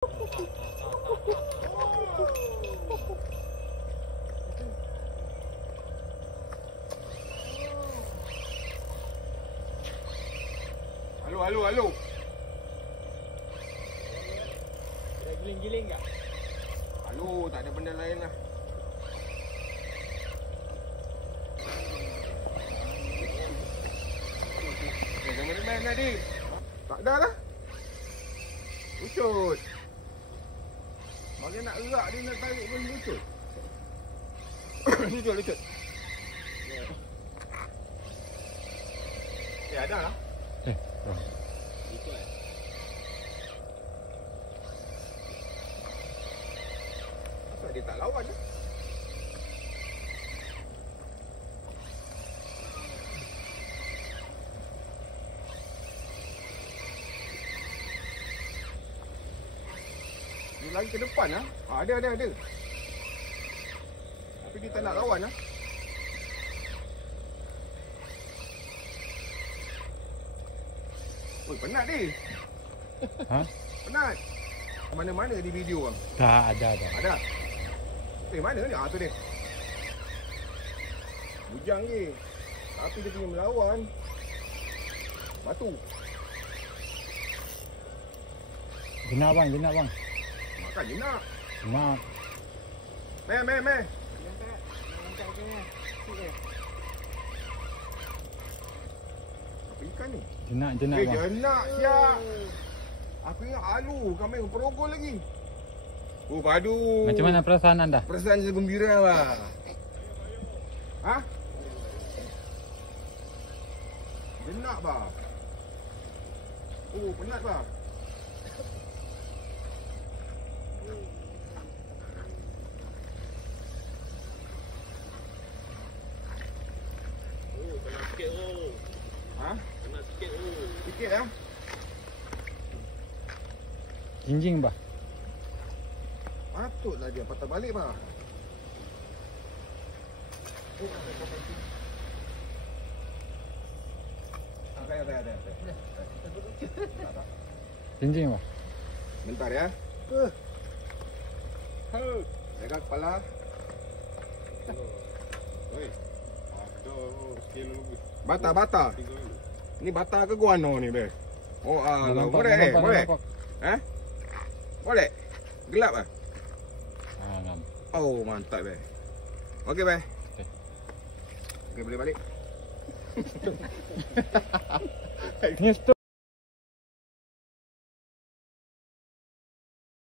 Halo. Dah giling-giling tak? Halo, tak ada benda lain lah. Jangan main tadi. Tak ada lah. Lucut. Bagi nak gerak dia nak tarik pun lucut. Lucut. Ada lah. Ikut. Asal dia tak lawan lah. Dia lagi ke depan lah. Ada. Tapi dia tak nak lawan lah. Oi, penat dia. Ha? Penat. Mana-mana di video bang? Tak ada. Ada. Mana ni? Tu dia. Bujang ni. Tapi dia punya melawan. Batu. Jenak bang. Makan je nak. Mak. Meh. Angkat ke? Apa ikan ni? Jenak bang. Jenak siap. Aku ingat halu. Kau main perogol lagi. Oh, padu. Macam mana perasaan anda? Perasaan saya gembira bang. Ha? Jenak bang. Oh, penat bang. Oh, kena sikit oh. Ha? Kena sikit oh. Sikit lah. Jinjing bah. Patutlah dia patah balik bang. Ada. Jinjing bah. Bentar ya. Jaga kepala. Oi. Aduh, kilo lebih. Bata. Ni bata ke guano ni be? Oh alah, boleh. Nampak. Eh? Boleh. Gelap ah. Nampak. Oh, mantap be. Okey be. Okey, boleh balik. Ni